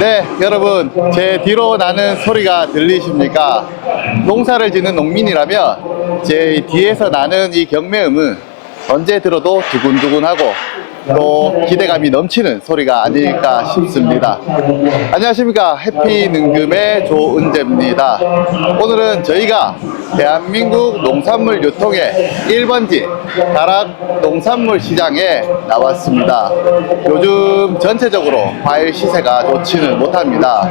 네, 여러분, 제 뒤로 나는 소리가 들리십니까? 농사를 짓는 농민이라면 제 뒤에서 나는 이 경매음은 언제 들어도 두근두근하고 또 기대감이 넘치는 소리가 아닐까 싶습니다. 안녕하십니까, 해피능금의 조은재입니다. 오늘은 저희가 대한민국 농산물 유통의 1번지 가락 농산물 시장에 나왔습니다. 요즘 전체적으로 과일 시세가 좋지는 못합니다.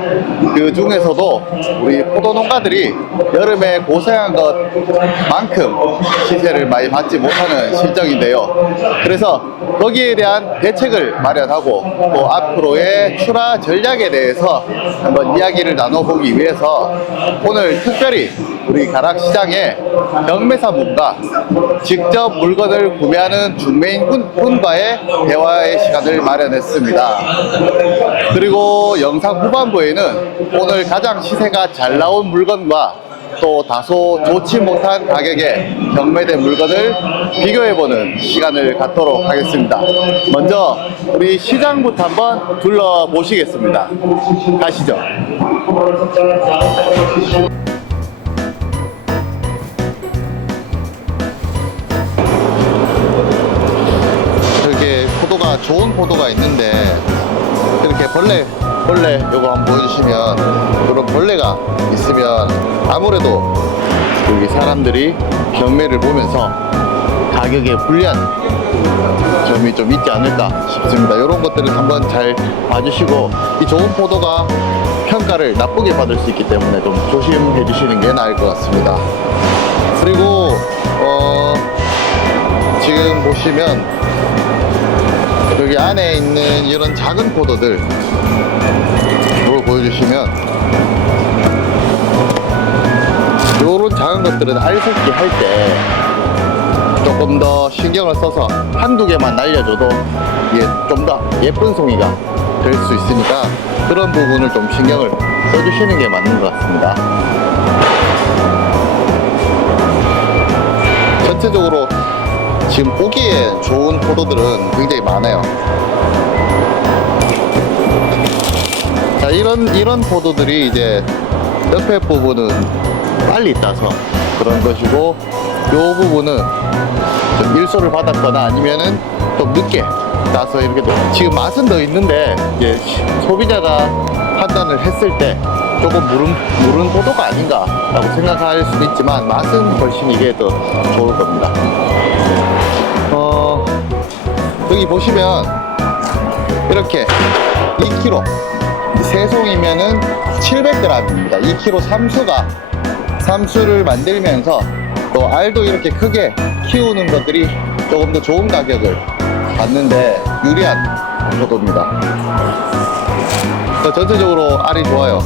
그 중에서도 우리 포도 농가들이 여름에 고생한 것만큼 시세를 많이 받지 못하는 실정인데요. 그래서 거기에 대한 대책을 마련하고 또 앞으로의 출하 전략에 대해서 한번 이야기를 나눠보기 위해서 오늘 특별히 우리 가락시장의 경매사분과 직접 물건을 구매하는 중매인분과의 대화의 시간을 마련했습니다. 그리고 영상 후반부에는 오늘 가장 시세가 잘 나온 물건과 또 다소 좋지 못한 가격에 경매된 물건을 비교해보는 시간을 갖도록 하겠습니다. 먼저 우리 시장부터 한번 둘러보시겠습니다. 가시죠. 이렇게 포도가 좋은 포도가 있는데 이렇게 벌레 요거 한번 보여주시면 이런 벌레가 있으면 아무래도 여기 사람들이 경매를 보면서 가격에 불리한 점이 좀 있지 않을까 싶습니다. 이런 것들을 한번 잘 봐주시고 이 좋은 포도가 평가를 나쁘게 받을 수 있기 때문에 좀 조심해 주시는 게 나을 것 같습니다. 그리고 지금 보시면 여기 안에 있는 이런 작은 포도들 이걸 보여주시면 이런 작은 것들은 알새끼 할 때 조금 더 신경을 써서 한두 개만 날려줘도 이게 좀 더 예쁜 송이가 될 수 있으니까 그런 부분을 좀 신경을 써주시는 게 맞는 것 같습니다. 전체적으로 지금 보기에 좋은 포도들은 굉장히 많아요. 자, 이런 포도들이 이제 옆에 부분은 빨리 따서 그런 것이고, 요 부분은 좀 일소를 받았거나 아니면은 좀 늦게 따서 이렇게 지금 맛은 더 있는데 이제 소비자가 판단을 했을 때 조금 무른 포도가 아닌가 라고 생각할 수도 있지만 맛은 훨씬 이게 더 좋을 겁니다. 여기 보시면 이렇게 2kg 세 송이면은 700g입니다. 2kg 삼수를 만들면서 또 알도 이렇게 크게 키우는 것들이 조금 더 좋은 가격을 받는데 유리한 포도입니다. 전체적으로 알이 좋아요.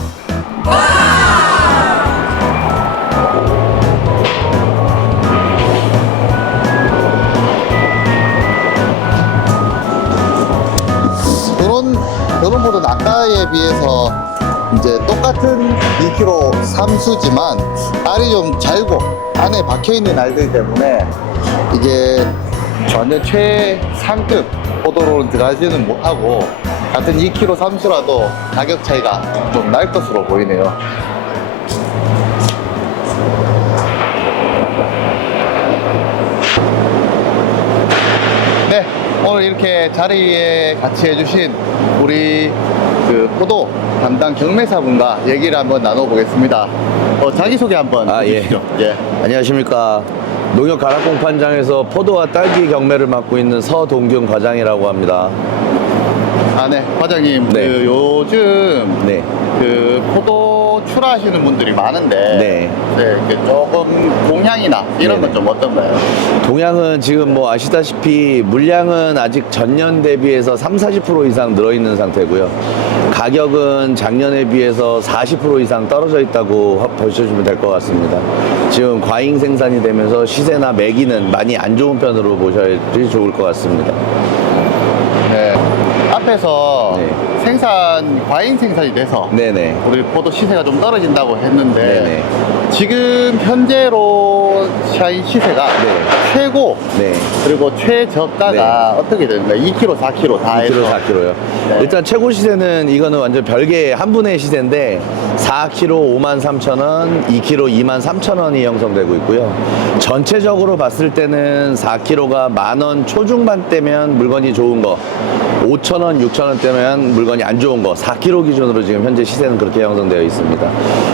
이런 포도는 아까에 비해서 이제 똑같은 2kg 삼수지만 알이 좀 잘고 안에 박혀있는 알들 때문에 이게 완전 최상급 포도로 들어가지는 못하고 같은 2kg 삼수라도 가격 차이가 좀 날 것으로 보이네요. 네, 오늘 이렇게 자리에 같이 해주신 우리 그 포도 담당 경매사분과 얘기를 한번 나눠보겠습니다. 자기소개 한번 해주시죠. 예. 안녕하십니까. 농협 가락공판장에서 포도와 딸기 경매를 맡고 있는 서동균 과장이라고 합니다. 네, 과장님. 네. 그 요즘 네. 그 포도 출하하시는 분들이 많은데 그 조금 동향이나 이런 건 좀 어떤가요? 동향은 지금 뭐 아시다시피 물량은 아직 전년 대비해서 30-40% 이상 늘어있는 상태고요. 가격은 작년에 비해서 40% 이상 떨어져 있다고 보셔주면 될 것 같습니다. 지금 과잉 생산이 되면서 시세나 매기는 많이 안 좋은 편으로 보셔야지 좋을 것 같습니다. 네. 앞에서 과잉 생산이 돼서 네네. 우리 포도 시세가 좀 떨어진다고 했는데 지금 현재로 샤인 시세가 네. 최고 네. 그리고 최저가가 어떻게 되는가요? 2kg, 4kg 다 해서 2kg, 4kg요. 네. 일단 최고 시세는 이거는 완전 별개의 한 분의 시세인데 4kg 53,000원, 2kg 23,000원이 형성되고 있고요. 전체적으로 봤을 때는 4kg가 10,000원 초중반대면 물건이 좋은 거, 5,000원, 6,000원대면 물건이 안 좋은 거, 4kg 기준으로 지금 현재 시세는 그렇게 형성되어 있습니다.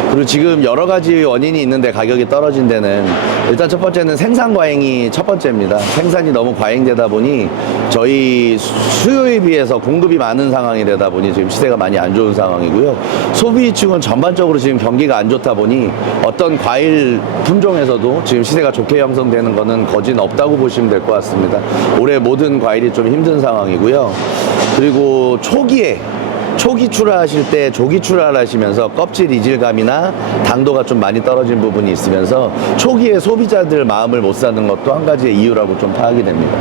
그리고 지금 여러 가지 원인이 있는데 가격이 떨어진 데는 일단 첫 번째는 생산 과잉이 첫 번째입니다. 생산이 너무 과잉되다 보니 저희 수요에 비해서 공급이 많은 상황이 되다 보니 지금 시세가 많이 안 좋은 상황이고요. 소비층은 전반적으로 지금 경기가 안 좋다 보니 어떤 과일 품종에서도 지금 시세가 좋게 형성되는 거는 거진 없다고 보시면 될 것 같습니다. 올해 모든 과일이 좀 힘든 상황이고요. 그리고 초기 출하하실 때 조기 출하를 하시면서 껍질 이질감이나 당도가 좀 많이 떨어진 부분이 있으면서 초기에 소비자들 마음을 못 사는 것도 한 가지의 이유라고 좀 파악이 됩니다.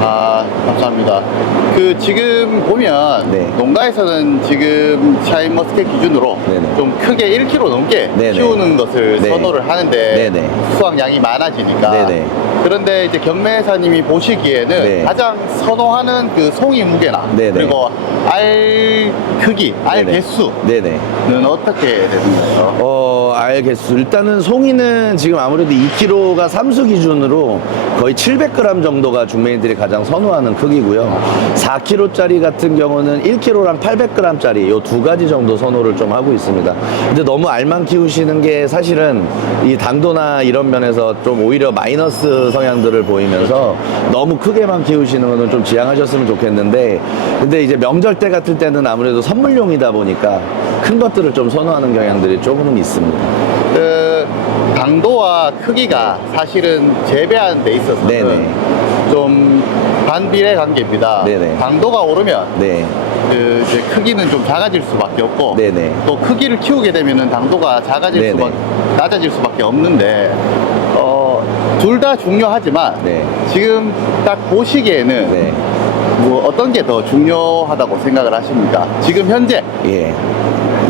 아, 감사합니다. 지금 보면 네. 농가에서는 지금 샤인머스켓 기준으로 네네. 좀 크게 1kg 넘게 네네. 키우는 것을 네. 선호를 하는데 네네. 수확량이 많아지니까 네네. 그런데 이제 경매사님이 보시기에는 네. 가장 선호하는 송이 무게나 네네. 그리고 알 크기, 알 네네. 개수는 네네. 어떻게 되는가요? 알 개수. 일단은 송이는 지금 아무래도 2kg가 삼수 기준으로 거의 700g 정도가 중매인들이 가장 선호하는 크기고요. 4kg짜리 같은 경우는 1kg랑 800g짜리 요 두 가지 정도 선호를 좀 하고 있습니다. 근데 너무 알만 키우시는 게 사실은 이 당도나 이런 면에서 좀 오히려 마이너스 성향들을 보이면서 너무 크게만 키우시는 거는 좀 지양하셨으면 좋겠는데 근데 이제 명절 때 같을 때는 아무래도 선물용이다 보니까 큰 것들을 좀 선호하는 경향들이 조금은 있습니다. 당도와 크기가 사실은 재배하는 데 있어서는 네네. 좀 반비례 관계입니다. 네네. 당도가 오르면 네. 이제 크기는 좀 작아질 수밖에 없고 네네. 또 크기를 키우게 되면은 당도가 네네. 낮아질 수밖에 없는데 둘 다 중요하지만 네. 지금 딱 보시기에는 네. 뭐 어떤 게 더 중요하다고 생각을 하십니까? 지금 현재 예.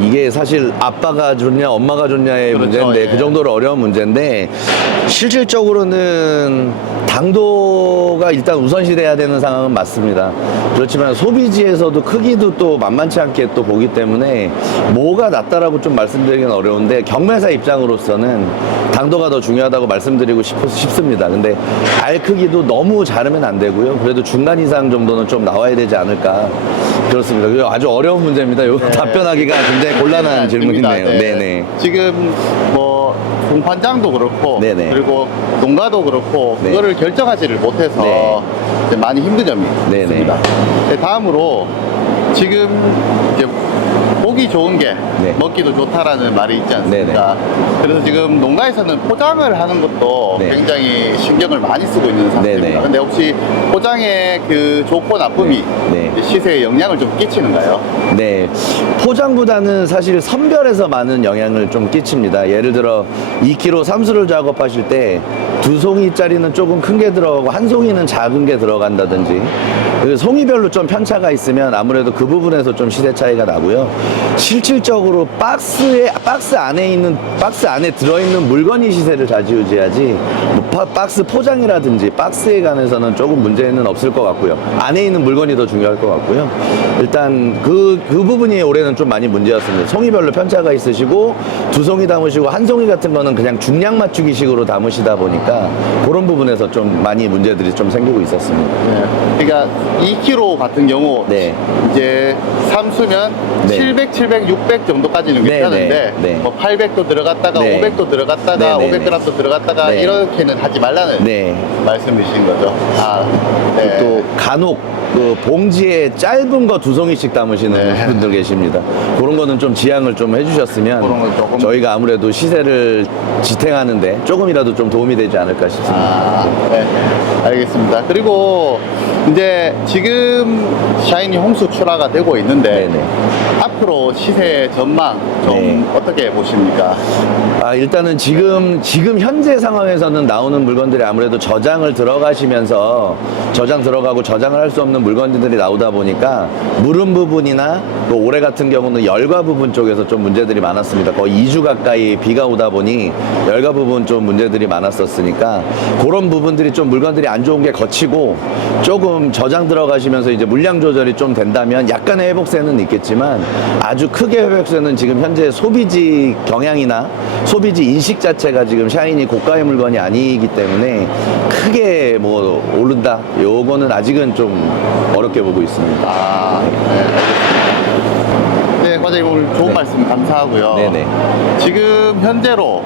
이게 사실 아빠가 좋냐 엄마가 좋냐의 그렇죠, 문제인데 예. 그 정도로 어려운 문제인데 실질적으로는 당도가 일단 우선시돼야 되는 상황은 맞습니다. 그렇지만 소비지에서도 크기도 또 만만치 않게 또 보기 때문에 뭐가 낫다라고 좀 말씀드리기는 어려운데 경매사 입장으로서는 당도가 더 중요하다고 말씀드리고 싶습니다. 근데 알 크기도 너무 자르면 안 되고요. 그래도 중간 이상 정도는 좀 나와야 되지 않을까. 그렇습니다. 그리고 아주 어려운 문제입니다. 요 네. 답변하기가 굉장히 곤란한 질문이네요. 네. 네네. 지금 뭐 공판장도 그렇고 네네. 그리고 농가도 그렇고 네. 그거를 결정하지를 못해서 네. 이제 많이 힘든 점이 네네. 있습니다. 네, 다음으로 지금 이제 보기 좋은 게 네. 먹기도 좋다라는 말이 있지 않습니까? 그래서 지금 농가에서는 포장을 하는 것도 네. 굉장히 신경을 많이 쓰고 있는 상태입니다. 네네. 근데 혹시 포장의 좋고 나쁨이 네. 네. 시세에 영향을 좀 끼치는가요? 네. 포장보다는 사실 선별에서 많은 영향을 좀 끼칩니다. 예를 들어 2kg 삼수를 작업하실 때 두 송이짜리는 조금 큰 게 들어가고 한 송이는 작은 게 들어간다든지 그 송이별로 좀 편차가 있으면 아무래도 그 부분에서 좀 시세 차이가 나고요. 실질적으로 박스 안에 들어있는 물건이 시세를 좌지우지하지 뭐 박스 포장이라든지 박스에 관해서는 조금 문제는 없을 것 같고요. 안에 있는 물건이 더 중요할 것 같고요. 일단 그 부분이 올해는 좀 많이 문제였습니다. 송이별로 편차가 있으시고 두 송이 담으시고 한 송이 같은 거는 그냥 중량 맞추기식으로 담으시다 보니까 그런 부분에서 좀 많이 문제들이 좀 생기고 있었습니다. 네. 그러니까 2kg 같은 경우 네. 이제 삼수면 네. 700, 600 정도까지는 네, 괜찮은데 네, 네. 뭐 800도 들어갔다가 네. 500도 들어갔다가 네, 네, 500g도 들어갔다가 네. 이렇게는 하지 말라는 네. 말씀이신 거죠. 네. 또 간혹 그 봉지에 짧은 거 두 송이씩 담으시는 네. 분들 계십니다. 그런 거는 좀 지양을 좀 그런 건 해주셨으면 조금- 저희가 아무래도 시세를 지탱하는데 조금이라도 좀 도움이 되지 않을까 싶습니다. 네. 알겠습니다. 그리고 이제 지금 샤이니 홍수 출하가 되고 있는데 네네. 앞으로 시세 전망 좀 네. 어떻게 보십니까? 일단은 지금 현재 상황에서는 나오는 물건들이 아무래도 저장을 들어가시면서 저장 들어가고 저장을 할 수 없는 물건들이 나오다 보니까 무른 부분이나 또 올해 같은 경우는 열과 부분 쪽에서 좀 문제들이 많았습니다. 거의 2주 가까이 비가 오다 보니 열과 부분 좀 문제들이 많았었으니까 그런 부분들이 좀 물건들이 안 좋은 게 거치고 조금 저장 들어가시면서 이제 물량 조절이 좀 된다면 약간의 회복세는 있겠지만 아주 크게 회복세는 지금 현재 소비지 경향이나 소비지 인식 자체가 지금 샤인이 고가의 물건이 아니기 때문에 크게 뭐 오른다 요거는 아직은 좀 어렵게 보고 있습니다. 아, 네, 알겠습니다. 네, 과장님 오늘 좋은 네. 말씀 감사하고요. 네네. 지금 현재로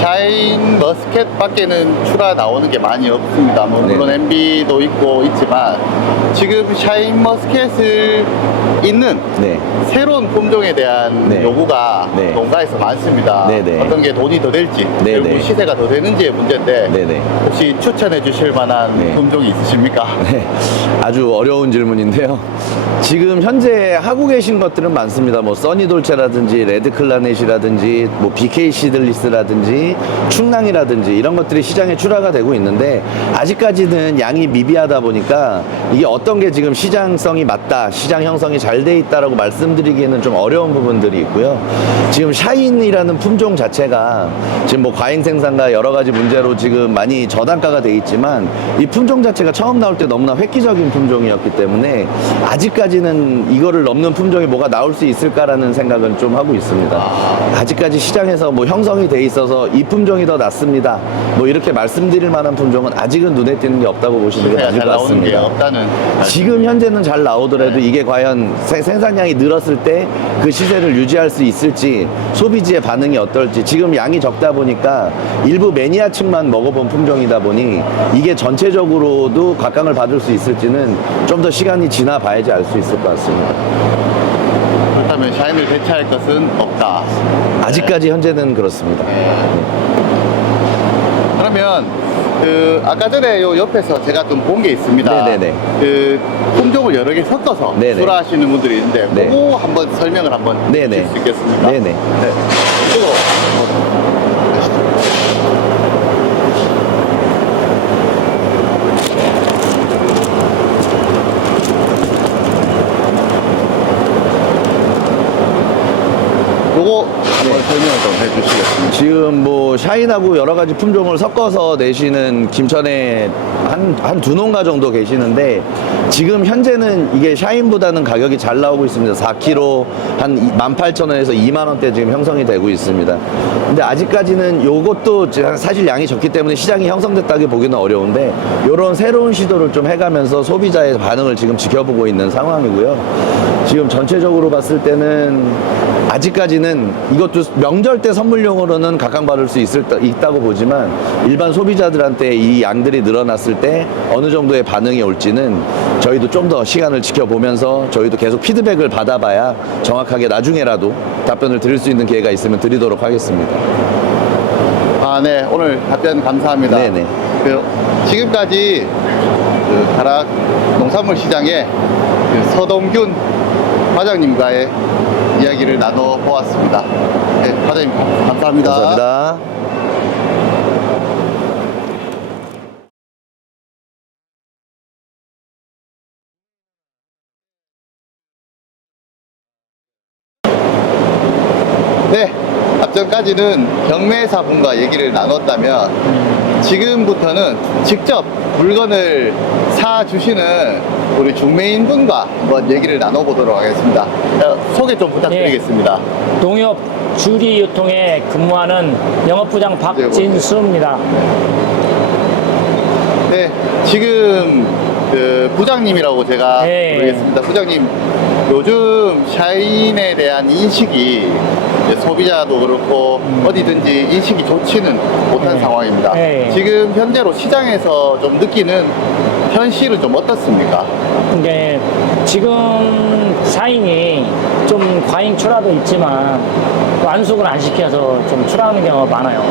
샤인 머스켓 밖에는 출하 나오는 게 많이 없습니다. 뭐 네. 물론 MB도 있고 있지만 지금 샤인 머스켓을 있는 네. 새로운 품종에 대한 네. 요구가 네. 농가에서 많습니다. 네네. 어떤 게 돈이 더 될지 네네. 그리고 시세가 더 되는지의 문제인데 네네. 혹시 추천해 주실 만한 네. 품종이 있으십니까? 네, 아주 어려운 질문인데요. 지금 현재 하고 계신 것들은 많습니다. 뭐 써니돌체라든지 레드클라넷이라든지 뭐 BK 시들리스라든지 충랑이라든지 이런 것들이 시장에 출하가 되고 있는데 아직까지는 양이 미비하다 보니까 이게 어떤 게 지금 시장성이 맞다, 시장 형성이 잘 돼 있다라고 말씀드리기에는 좀 어려운 부분들이 있고요. 지금 샤인이라는 품종 자체가 지금 뭐 과잉 생산과 여러 가지 문제로 지금 많이 저단가가 돼 있지만 이 품종 자체가 처음 나올 때 너무나 획기적인 품종이었기 때문에 아직까지는 이거를 넘는 품종이 뭐가 나올 수 있을까라는 생각은 좀 하고 있습니다. 아직까지 시장에서 뭐 형성이 돼 있어서 이 품종이 더 낫습니다. 뭐 이렇게 말씀드릴 만한 품종은 아직은 눈에 띄는 게 없다고 보시는 게 시세가 맞을 잘 것 나오는 게 같습니다. 없다는 지금 현재는 잘 나오더라도 이게 과연 생산량이 늘었을 때 그 시세를 유지할 수 있을지 소비지의 반응이 어떨지 지금 양이 적다 보니까 일부 매니아층만 먹어본 품종이다 보니 이게 전체적으로도 각광을 받을 수 있을지는 좀 더 시간이 지나 봐야지 알 수 있을 것 같습니다. 그렇다면 샤인을 대체할 것은 없다. 아직까지 현재는 그렇습니다. 그러면 그 아까 전에 요 옆에서 제가 좀 본 게 있습니다. 네네네. 그 품종을 여러 개 섞어서 네네. 출하하시는 분들이 있는데 네. 그거 한번 설명을 한번 네네. 해주실 수 있겠습니까? 네네. 네. 이거 한번 하시죠. 요거 한번 설명을 좀 해주시겠습니까? 지금 뭐 샤인하고 여러 가지 품종을 섞어서 내시는 김천에 한 두 농가 정도 계시는데 지금 현재는 이게 샤인보다는 가격이 잘 나오고 있습니다. 4kg 한 18,000원에서 2만원대 지금 형성이 되고 있습니다. 근데 아직까지는 요것도 사실 양이 적기 때문에 시장이 형성됐다기 보기는 어려운데 요런 새로운 시도를 좀 해가면서 소비자의 반응을 지금 지켜보고 있는 상황이고요. 지금 전체적으로 봤을 때는 아직까지는 이것도 명절 때 선물용으로는 각광받을 수 있다고 보지만 일반 소비자들한테 이 양들이 늘어났을 때 어느 정도의 반응이 올지는 저희도 좀 더 시간을 지켜보면서 저희도 계속 피드백을 받아봐야 정확하게 나중에라도 답변을 드릴 수 있는 기회가 있으면 드리도록 하겠습니다. 아, 네. 오늘 답변 감사합니다. 네네. 그 지금까지 그 가락 농산물 시장의 그 서동균 과장님과의 이야기를 나눠보았습니다. 네, 과장님 감사합니다. 감사합니다. 네, 앞전까지는 경매사분과 얘기를 나눴다면 지금부터는 직접 물건을 사주시는 우리 중매인분과 한번 얘기를 나눠보도록 하겠습니다. 소개 좀 부탁드리겠습니다. 농협 주리 유통에 근무하는 영업부장 박진수입니다. 네, 지금 그 부장님이라고 제가 네. 부르겠습니다. 부장님, 요즘 샤인에 대한 인식이 이제 소비자도 그렇고 어디든지 인식이 좋지는 못한 네. 상황입니다. 네. 지금 현재로 시장에서 좀 느끼는 현실은 좀 어떻습니까? 근데 지금 샤인이 좀 과잉 출하도 있지만 완숙을 안 시켜서 좀 출하하는 경우가 많아요.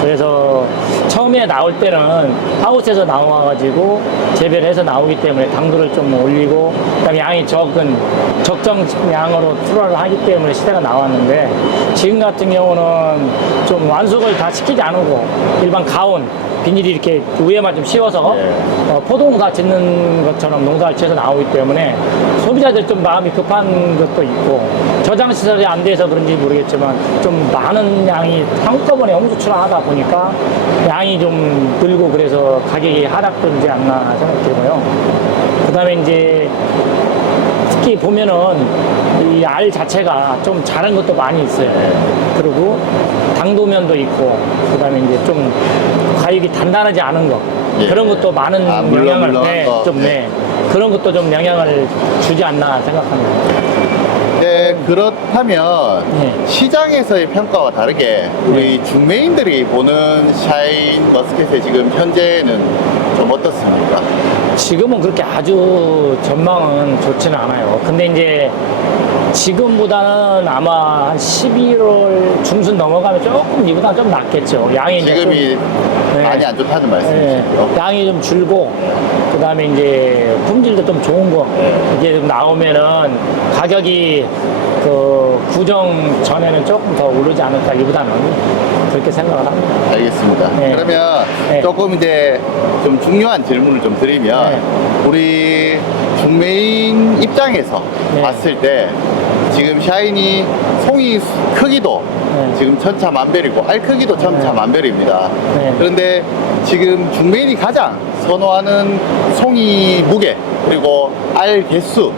그래서 처음에 나올 때는 하우스에서 나와가지고 재배를 해서 나오기 때문에 당도를 좀 올리고 그다음에 양이 적정 양으로 출하를 하기 때문에 시대가 나왔는데 지금 같은 경우는 좀 완숙을 다 시키지 않고 일반 가온 비닐이 이렇게 위에만 좀 씌워서 예. 포도농사 짓는 것처럼 농사를 지어서 나오기 때문에 소비자들 좀 마음이 급한 것도 있고 저장 시설이 안 돼서 그런지 모르겠지만 좀 많은 양이 한꺼번에 홍수출하다 보니까 양이 좀 늘고 그래서 가격이 하락되지 않나 생각되고요. 그다음에 이제 특히 보면은 이 알 자체가 좀 자란 것도 많이 있어요. 그리고 당도면도 있고, 그 다음에 이제 좀 과육이 단단하지 않은 거. 예. 그런 것도 많은 영향을, 물렁물렁한 거. 좀, 그런 것도 좀 영향을 주지 않나 생각합니다. 네, 그렇다면 네. 시장에서의 평가와 다르게 우리 중매인들이 보는 샤인 머스켓의 지금 현재는 좀 어떻습니까? 지금은 그렇게 아주 전망은 좋지는 않아요. 근데 이제 지금보다는 아마 한 11월 중순 넘어가면 조금 이보다 좀 낫겠죠. 양이 이제 지금이 좀, 네. 많이 안 좋다는 네, 말씀이시죠? 양이 좀 줄고 그 다음에 이제 품질도 좀 좋은 거 이게 좀 나오면은 가격이 그 구정 전에는 조금 더 오르지 않을까 이보다는 그렇게 생각을 합니다. 알겠습니다. 네. 그러면 네. 조금 이제 좀 중요한 질문을 좀 드리면 네. 우리 중매인 입장에서 네. 봤을 때 지금 샤인이 송이 크기도 네. 지금 천차만별이고 알 크기도 천차만별입니다. 네. 그런데 지금 중매인이 가장 선호하는 송이 무게 그리고 알 개수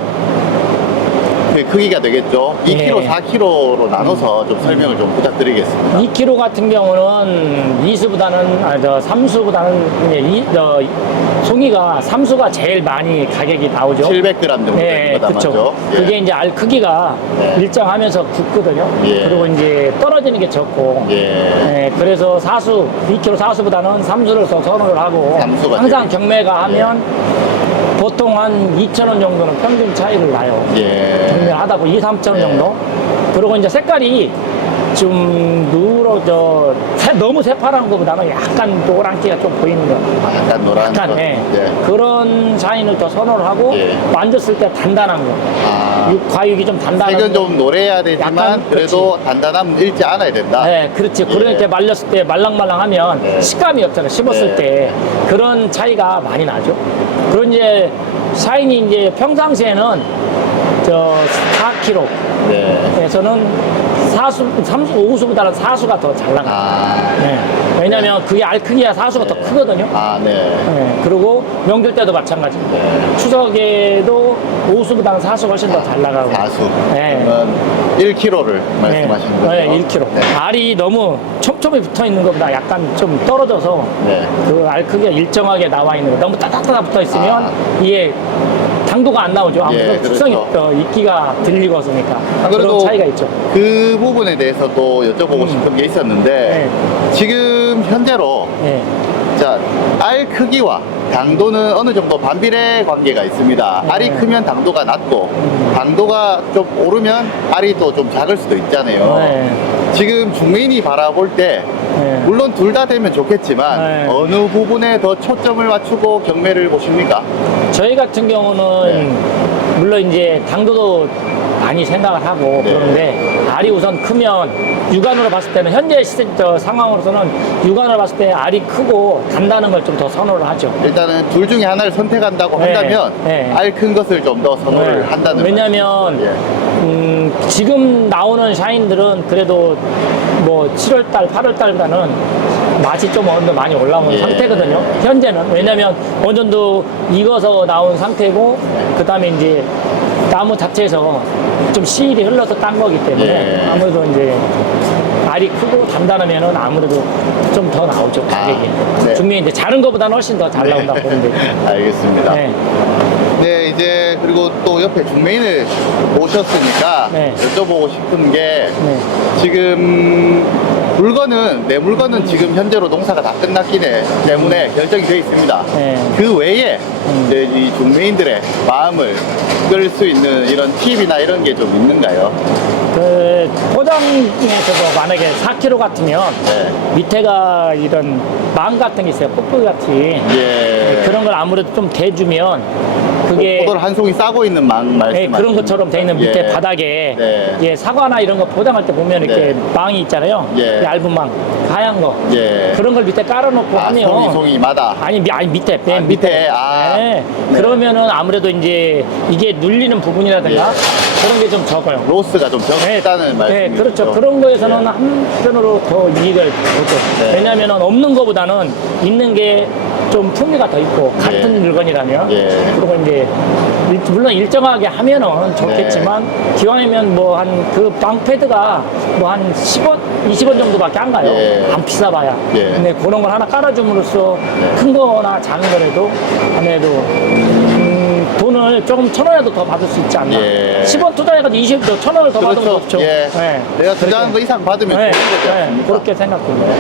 그 크기가 되겠죠. 2kg, 네. 4kg로 나눠서 좀 설명을 좀 부탁드리겠습니다. 2kg 같은 경우는 2수보다는, 3수보다는, 송이가 3수가 제일 많이 가격이 나오죠. 700g 정도 되는 네, 거다 그쵸. 맞죠? 예. 그게 이제 알 크기가 네. 일정하면서 굳거든요. 예. 그리고 이제 떨어지는 게 적고. 예. 네, 그래서 2kg 4수보다는 3수를 더 선호를 하고. 삼수가 항상 제일 경매가 하면 보통 한 2,000원 정도는 평균 차이를 나요. 예. 경매하다 보면 2, 3,000원 예. 정도. 그리고 이제 색깔이 좀 너무 새파란 것보다는 약간 노란기가 좀 보이는 거. 아, 약간 노란 약간, 것. 네. 예. 그런 샤인을 더 선호를 하고, 예. 만졌을 때 단단한 거. 아, 과육이 좀 단단한 색은 거. 좀 노래야 되지만 약간, 그래도 단단함은 잃지 않아야 된다. 네, 그렇지. 예. 그렇게 말렸을 때 말랑말랑하면 네. 식감이 없잖아요. 씹었을 네. 때. 그런 차이가 많이 나죠. 그런 이제 샤인이 이제 평상시에는 4kg. 네. 에서는 5수보다는 4수가 더 잘 나가요. 아, 네. 왜냐면 그게 알 크기가 4수가 더 크거든요. 아, 네. 네. 그리고 명절 때도 마찬가지. 네. 추석에도 5수보다는 4수가 훨씬 더 잘 나가고. 4수. 네. 그러면 1kg를 말씀하시는 거죠? 네, 1kg. 네. 알이 너무 촘촘히 붙어 있는 것보다 약간 좀 떨어져서 네. 그 알 크기가 일정하게 나와 있는 거. 너무 따닥따닥 붙어 있으면 아. 이게 당도가 안 나오죠. 아무래도 예, 숙성이 그렇죠. 익기가 들리고 있으니까. 안 그런 그래도 차이가 있죠. 그 부분에 대해서도 여쭤보고 싶은 게 있었는데 지금 현재로 네. 자, 알 크기와 당도는 어느 정도 반비례 관계가 있습니다. 네. 알이 크면 당도가 낮고 당도가 좀 오르면 알이 또 좀 작을 수도 있잖아요. 네. 지금 중매인이 바라볼 때 네. 물론 둘 다 되면 좋겠지만 네. 어느 부분에 더 초점을 맞추고 경매를 보십니까? 저희 같은 경우는 네. 물론 이제 당도도 많이 생각을 하고 네. 그러는데 알이 우선 크면 육안으로 봤을 때는 현재 상황으로서는 육안으로 봤을 때 알이 크고 단단한 걸 좀 더 선호를 하죠. 일단은 둘 중에 하나를 선택한다고 네. 한다면 네. 알 큰 것을 좀 더 선호를 네. 한다는 왜냐면 말씀. 지금 나오는 샤인들은 그래도 뭐 7월달, 8월달보다는 맛이 좀 어느 정도 많이 올라오는 예. 상태거든요. 현재는. 왜냐면 어느 정도 익어서 나온 상태고, 그 다음에 이제 나무 자체에서 좀 씨일이 흘러서 딴 거기 때문에 예. 아무래도 이제 알이 크고 단단하면은 아무래도 좀 더 나오죠, 가격이. 네. 중매인 이제 자른 거보다는 훨씬 더 잘 나온다고 보면 되죠. 알겠습니다. 네. 네, 이제 그리고 또 옆에 중매인을 모셨으니까 네. 여쭤보고 싶은 게 네. 지금 내 물건은 지금 현재로 농사가 다 끝났기 때문에 결정이 되어 있습니다. 네. 그 외에 이제 이 중매인들의 마음을 끌 수 있는 이런 팁이나 이런 게 좀 있는가요? 그 포장에서도 만약에 4kg 같으면 네. 밑에가 이런 망 같은 게 있어요. 뽀뽀 같이. 예. 그런 걸 아무래도 좀 대주면 그게 포도를 한 송이 싸고 있는 말씀. 예, 그런 것처럼 돼 있는 밑에 예. 바닥에 네. 예, 사과나 이런 거 포장할 때 보면 이렇게 네. 망이 있잖아요. 예. 얇은 망, 하얀 거. 예. 그런 걸 밑에 깔아놓고 아, 하면 송이마다. 아니 밑에 맨 아, 밑에. 아. 네. 네. 그러면은 아무래도 이제 이게 눌리는 부분이라든가 예. 그런 게 좀 적어요. 로스가 좀 적다는 말씀이죠. 네, 그렇죠. 그런 거에서는 한편으로 더 이익을 보죠. 네. 왜냐하면 없는 거보다는 있는 게 좀 풍미가 더 있고 같은 예. 물건이라면 예. 그리고 이제 물론 일정하게 하면은 좋겠지만 기왕이면 뭐 한 그 방패드가 뭐 한 10원, 20원 정도밖에 안 가요. 예. 안 비싸봐야. 예. 근데 그런 걸 하나 깔아줌으로써 큰 거나 작은 거라도 아무래도 돈을 조금 1,000원이라도 더 받을 수 있지 않나. 예. 10원 투자해가지고 20원, 1,000원을 더 받으면 그렇죠. 좋죠. 예. 네. 내가 투자한 거 이상 받으면 네, 좋은 거지 네, 않습니까? 그렇게 생각합니다.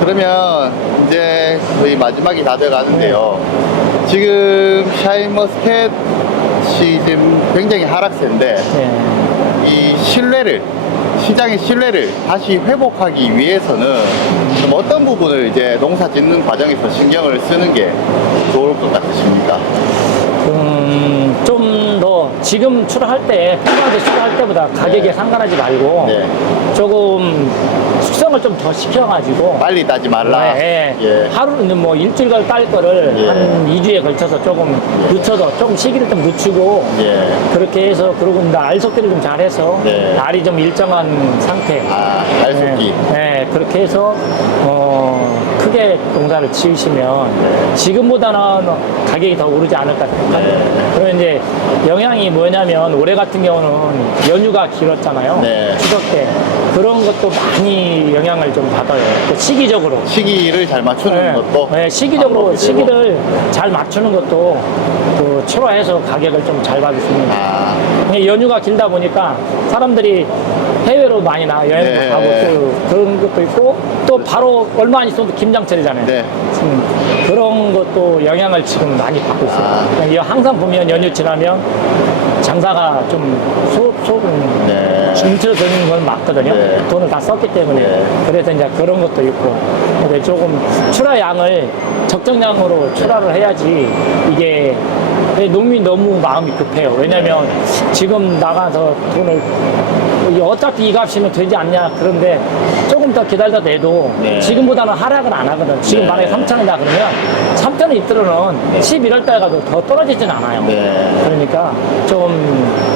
그러면 이제 거의 마지막이 다 돼가는데요. 지금 샤인머스켓이 지금 굉장히 하락세인데 네. 이 신뢰를 시장의 신뢰를 다시 회복하기 위해서는 좀 어떤 부분을 이제 농사 짓는 과정에서 신경을 쓰는 게 좋을 것 같으십니까? 좀 더 지금 출하할 때, 평범하게 출하할 때보다 가격에 네. 상관하지 말고 네. 조금 숙성을 좀 더 시켜가지고 빨리 따지 말라. 네, 예. 하루는 뭐 일주일간 딸 거를 예. 한 2주에 걸쳐서 조금 늦춰서 조금 시기를 좀 늦추고 예. 그렇게 해서 그러고 이제 알 속기를 좀 잘해서 네. 알이 좀 일정한 상태. 아, 알속기. 네, 그렇게 해서 크게 농사를 지으시면 지금보다는 가격이 더 오르지 않을까 생각합니다. 네. 그리고 이제 영향이 뭐냐면 올해 같은 경우는 연휴가 길었잖아요. 네. 추석 때 그런 것도 많이 영향을 좀 받아요. 또 시기적으로. 시기를 잘 맞추는 것도 네, 시기적으로 방법이 되고. 시기를 잘 맞추는 것도 그 초라해서 가격을 좀 잘 받을 수 있는. 아, 이게 연휴가 길다 보니까 사람들이 해외로 많이 여행도 네. 가고 또 그런 것도 있고 또 바로 얼마 안 있어도 김장철이잖아요. 네. 그런 것도 영향을 지금 많이 받고 있어요. 아. 그냥 항상 보면 연휴 지나면 장사가 좀 소금 네. 움츠러드는 건 맞거든요. 네. 돈을 다 썼기 때문에. 네. 그래서 이제 그런 것도 있고. 근데 조금 출하량을 적정량으로 출하를 해야지 이게 농민이 너무 마음이 급해요. 왜냐면 지금 나가서 돈을 어차피 이 값이면 되지 않냐. 그런데 조금 더 기다리다 내도 네. 지금보다는 하락은 안 하거든. 지금 네. 만약에 3,000원이다 그러면 3,000원 있더라는 11월 달 가도 더 떨어지진 않아요. 네. 그러니까 좀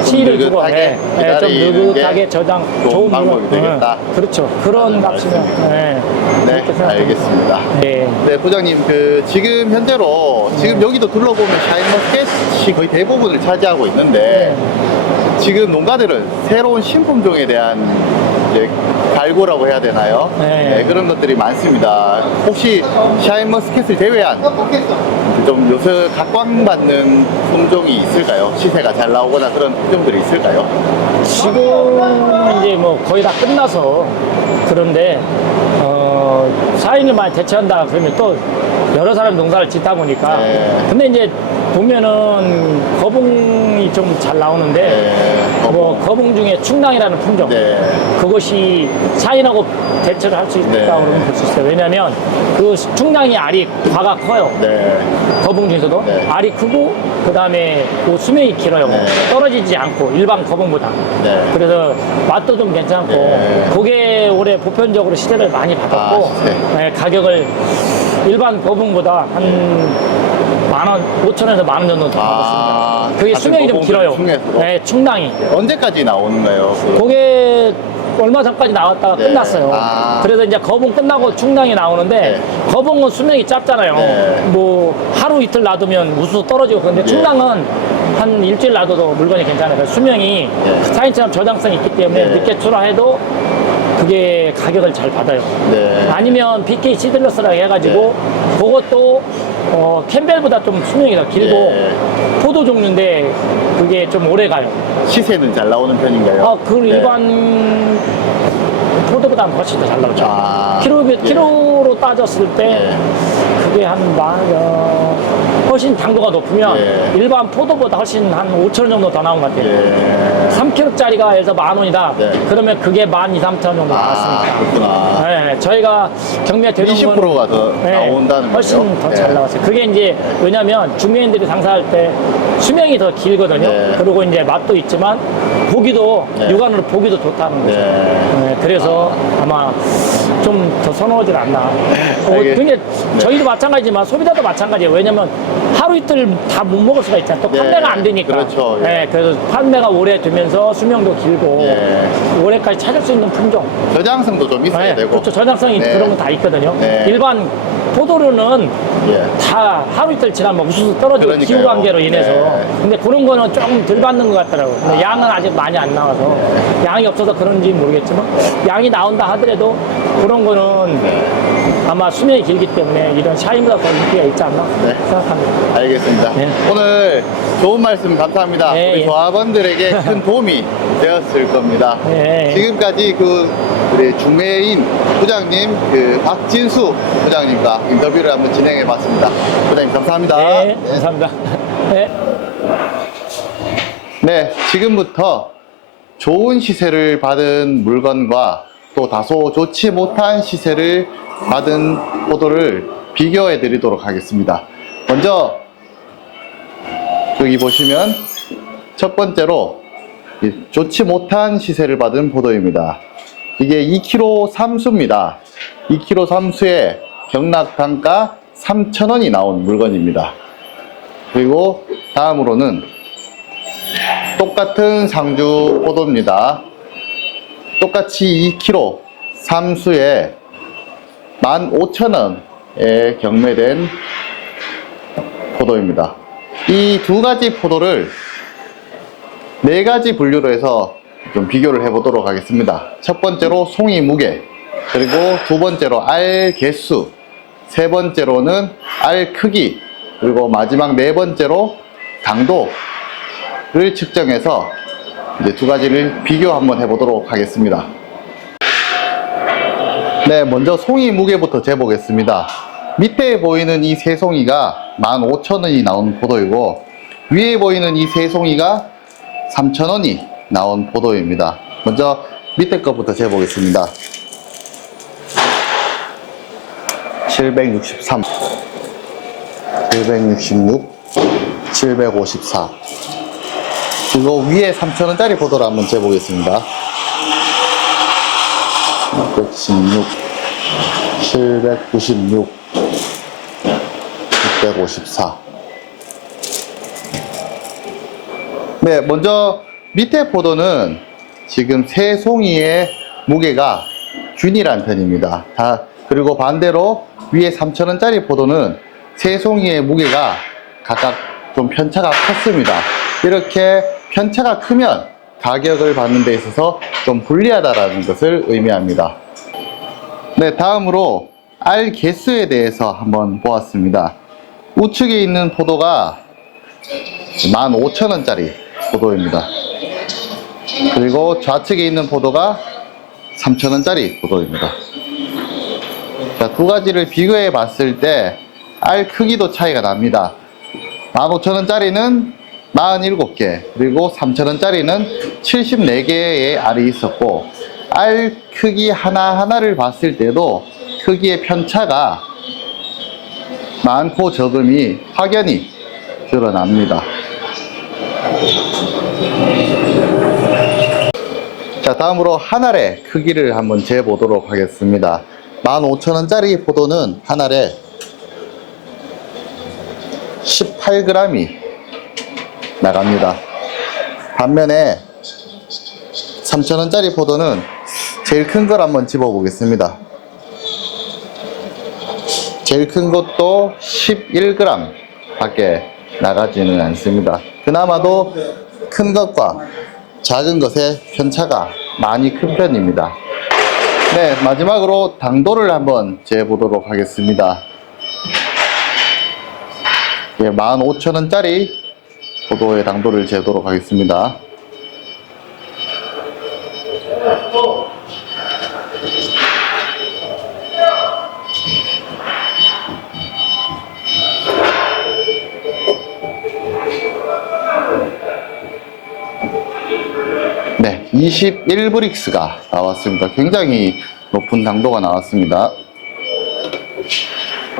시일을 두고 느긋하게 좀 기다리는 느긋하게 게 저장 좋은 방법이 되겠다. 그렇죠. 그런 값이면 네, 그렇게 생각합니다. 알겠습니다. 네. 네, 부장님, 지금 현재로 지금 여기도 둘러보면 샤인머스켓이 거의 대부분을 차지하고 있는데 지금 농가들은 새로운 신품종에 대한 이제 갈고라고 해야 되나요? 네. 그런 것들이 많습니다. 혹시 샤인머스켓을 제외한 좀 요새 각광받는 품종이 있을까요? 시세가 잘 나오거나 그런 품종들이 있을까요? 지금은 이제 뭐 거의 다 끝나서 그런데 4인을 많이 대체한다 그러면 또 여러 사람 농사를 짓다 보니까 네. 근데 이제 보면은 거봉이 좀 잘 나오는데 네, 뭐 거봉 중에 충랑이라는 품종 네. 그것이 사인하고 대처를 할 수 있다고 네. 그러면 볼 수 있어요. 왜냐하면 그 충랑이 알이 과가 커요. 네. 거봉 중에서도 네. 알이 크고 그 다음에 그 수명이 길어요. 네. 떨어지지 않고 일반 거봉보다. 네. 그래서 맛도 좀 괜찮고 네. 그게 올해 보편적으로 시대를 많이 받았고 아, 시세. 네, 가격을 일반 거봉보다 한 10,000원, 5,000원에서 10,000원 정도 더 아, 받았습니다. 그게 같은 수명이 좀 거봉들 길어요. 중에서도? 네, 충당이. 언제까지 나오는가요? 그게 얼마 전까지 나왔다가 네. 끝났어요. 아. 그래서 이제 거봉 끝나고 충당이 나오는데 네. 거봉은 수명이 짧잖아요. 네. 뭐 하루 이틀 놔두면 우수 떨어지고 그런데 충당은 한 일주일 놔둬도 물건이 괜찮아요. 그래서 수명이 네. 사인처럼 저장성이 있기 때문에 네. 늦게 출하해도 그게 가격을 잘 받아요. 네. 아니면 BK 시들러스라고 해가지고 그것도 캠벨보다 좀 수명이 더 길고 네. 포도 종류인데 그게 좀 오래 가요. 시세는 잘 나오는 편인가요? 그 네. 일반 포도보다 훨씬 더 잘 나오죠. 아, 키로로 예. 따졌을 때 예. 그게 한 훨씬 당도가 높으면 예. 일반 포도보다 훨씬 한 5,000원 정도 더 나온 것 같아요. 예. 3kg짜리가 해서 10,000원이다. 네. 그러면 그게 12,000, 3,000원 정도 나왔습니다. 그렇구나. 네, 저희가 경매 되는 20%가 더 나온다는 훨씬 거죠? 더 잘 네. 나왔어요. 그게 이제 왜냐면 중매인들이 장사할 때 수명이 더 길거든요. 네. 그리고 이제 맛도 있지만 보기도 네. 육안으로 보기도 좋다는 거죠. 네. 네, 그래서 아마 좀 더 선호하지 않나. 알겠- 근데 네. 저희도 마찬가지지만 소비자도 마찬가지예요. 왜냐면 하루 이틀 다 못 먹을 수가 있잖아요. 또 네. 판매가 안 되니까. 그렇죠. 예. 네, 그래서 판매가 오래 되면서 수명도 길고 예. 올해까지 찾을 수 있는 품종. 저장성도 좀 있어야 네, 되고. 그렇죠. 저장성이 네. 그런 거 다 있거든요. 네. 일반 포도류는 예. 다 하루 이틀 지나면 우수수 떨어지고 그러니까요. 기후 관계로 인해서. 네. 근데 그런 거는 조금 덜 받는 것 같더라고요. 근데 양은 아직 많이 안 나와서 양이 없어서 그런지 모르겠지만 양이 나온다 하더라도 그런 거는 아마 수명이 길기 때문에 이런 샤인보다 더 인기가 있지 않나 네. 생각합니다. 알겠습니다. 네. 오늘 좋은 말씀 감사합니다. 네, 우리 예. 조합원들에게 큰 도움이 되었을 겁니다. 네. 지금까지 우리 중매인 부장님 박진수 부장님과 인터뷰를 한번 진행해 봤습니다. 부장님 감사합니다. 네, 감사합니다. 네. 네, 지금부터 좋은 시세를 받은 물건과 또 다소 좋지 못한 시세를 받은 포도를 비교해 드리도록 하겠습니다. 먼저 여기 보시면 첫 번째로 좋지 못한 시세를 받은 포도입니다. 이게 2kg 삼수입니다. 2kg 삼수에 경락 단가 3,000원이 나온 물건입니다. 그리고 다음으로는 똑같은 상주 포도입니다. 똑같이 2kg 삼수에 15,000원에 경매된 포도입니다. 이 두 가지 포도를 네 가지 분류로 해서 좀 비교를 해보도록 하겠습니다. 첫 번째로 송이 무게, 그리고 두 번째로 알 개수, 세 번째로는 알 크기, 그리고 마지막 네 번째로 당도를 측정해서 이제 두 가지를 비교 한번 해보도록 하겠습니다. 네, 먼저 송이 무게부터 재보겠습니다. 밑에 보이는 이 세 송이가 15,000원이 나온 포도이고, 위에 보이는 이 세 송이가 3,000원이 나온 포도입니다. 먼저 밑에 것부터 재보겠습니다. 763, 766, 754. 그리고 위에 3,000원짜리 포도를 한번 재보겠습니다. 616, 796, 654. 네, 먼저 밑에 포도는 지금 세 송이의 무게가 균일한 편입니다. 그리고 반대로 위에 3,000원짜리 포도는 세 송이의 무게가 각각 좀 편차가 컸습니다. 이렇게 편차가 크면 가격을 받는 데 있어서 좀 불리하다는 것을 의미합니다. 네, 다음으로 알 개수에 대해서 한번 보았습니다. 우측에 있는 포도가 15,000원짜리 포도입니다. 그리고 좌측에 있는 포도가 3,000원짜리 포도입니다. 자, 두 가지를 비교해 봤을 때 알 크기도 차이가 납니다. 15,000원짜리는 47개, 그리고 3,000원짜리는 74개의 알이 있었고, 알 크기 하나하나를 봤을 때도 크기의 편차가 많고 적음이 확연히 드러납니다. 자, 다음으로 한 알의 크기를 한번 재보도록 하겠습니다. 15,000원짜리 포도는 한 알에 18g이 나갑니다. 반면에 3,000원짜리 포도는 제일 큰 걸 한번 집어 보겠습니다. 제일 큰 것도 11g 밖에 나가지는 않습니다. 그나마도 큰 것과 작은 것의 편차가 많이 큰 편입니다. 네, 마지막으로 당도를 한번 재보도록 하겠습니다. 15,000원짜리 포도의 당도를 재도록 하겠습니다. 21브릭스가 나왔습니다. 굉장히 높은 당도가 나왔습니다.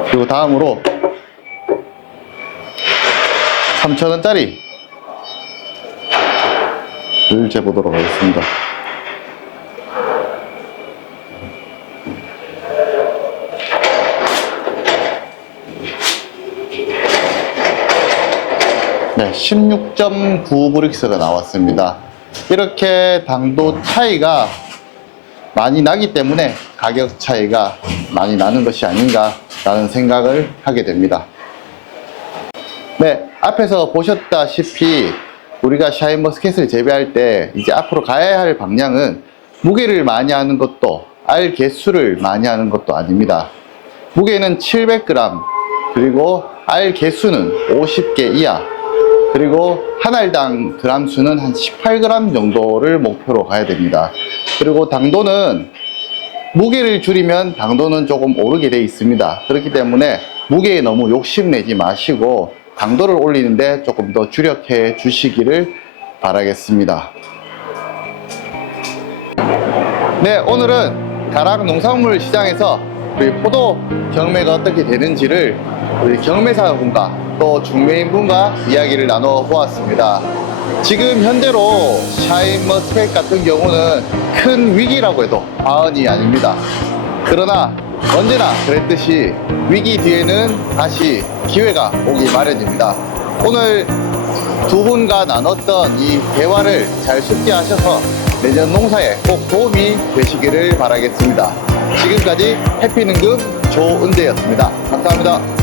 그리고 다음으로 3,000원짜리 를 재보도록 하겠습니다. 네, 16.9브릭스가 나왔습니다. 이렇게 당도 차이가 많이 나기 때문에 가격 차이가 많이 나는 것이 아닌가 라는 생각을 하게 됩니다. 네, 앞에서 보셨다시피 우리가 샤인머스켓을 재배할 때 이제 앞으로 가야 할 방향은 무게를 많이 하는 것도 알 개수를 많이 하는 것도 아닙니다. 무게는 700g, 그리고 알 개수는 50개 이하, 그리고 한 알당 그람 수는 한 18g 정도를 목표로 가야 됩니다. 그리고 당도는 무게를 줄이면 당도는 조금 오르게 되어 있습니다. 그렇기 때문에 무게에 너무 욕심내지 마시고 당도를 올리는데 조금 더 주력해 주시기를 바라겠습니다. 네, 오늘은 가락 농산물 시장에서 우리 포도 경매가 어떻게 되는지를 우리 경매사분과 또 중매인분과 이야기를 나눠 보았습니다. 지금 현재로 샤인머스켓 같은 경우는 큰 위기라고 해도 과언이 아닙니다. 그러나 언제나 그랬듯이 위기 뒤에는 다시 기회가 오기 마련입니다. 오늘 두 분과 나눴던 이 대화를 잘 숙지하셔서 내년 농사에 꼭 도움이 되시기를 바라겠습니다. 지금까지 해피능금 조은재였습니다. 감사합니다.